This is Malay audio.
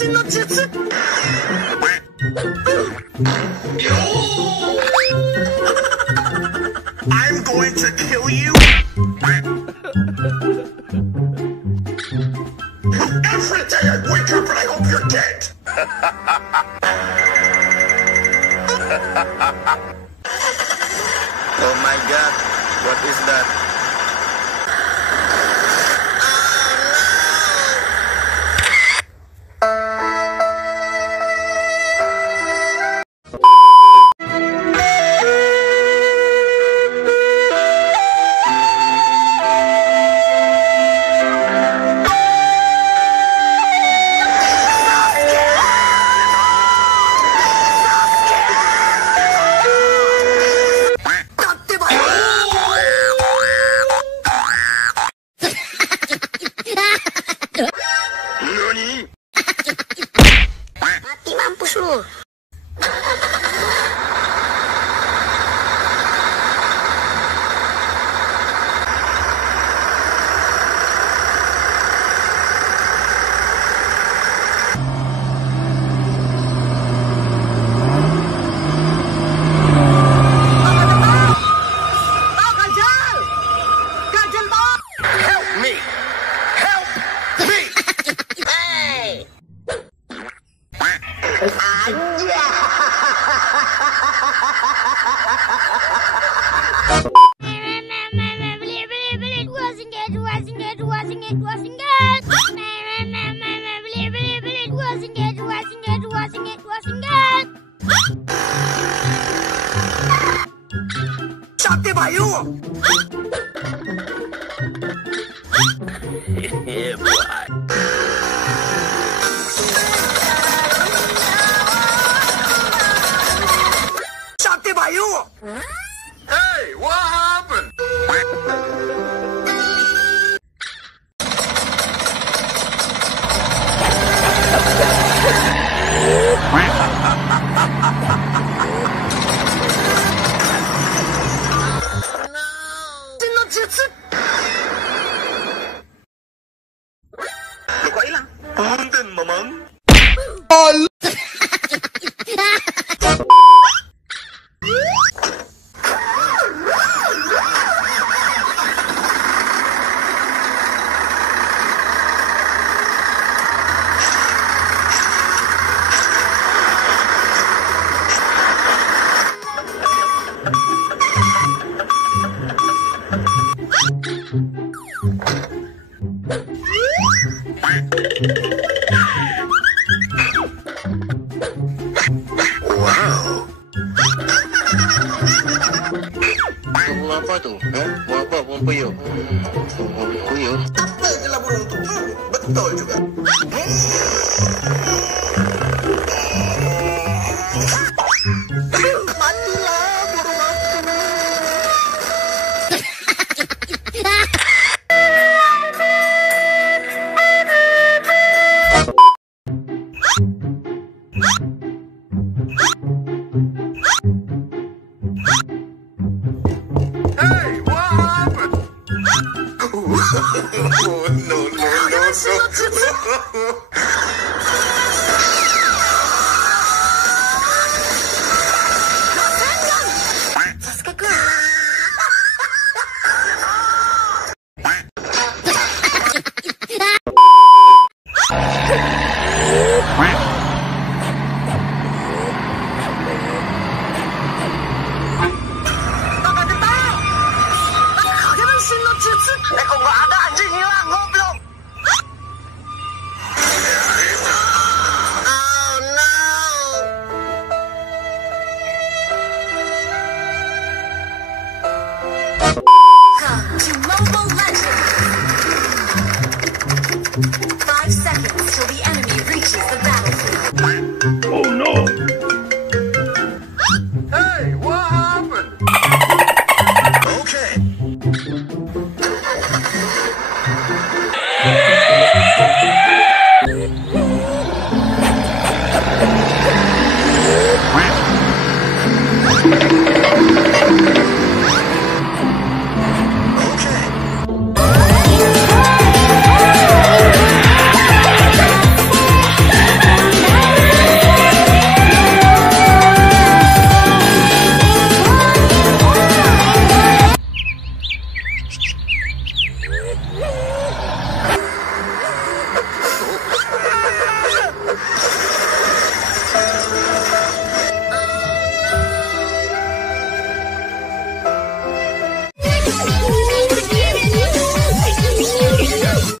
I'm going to kill you. Every day I wake up and I hope you're dead. Oh my God, what is that? Mati mampus lu. Sakti Bayu. Yeah, boy. Sakti Bayu. Hey, what happened? Lu kok hilang? Punten, Mamang. Wow. Burung apa tu? Burung apa? Burung puyuh? Burung puyuh? Apa itulah burung tu? Betul juga. Matilah burung aku. Hey, what happened? Oh, no. Kok nggak ada anjing hilang goblok. Oh no. Come to Mobile Legends. 5 seconds till the enemy reaches the battlefield. Oh no!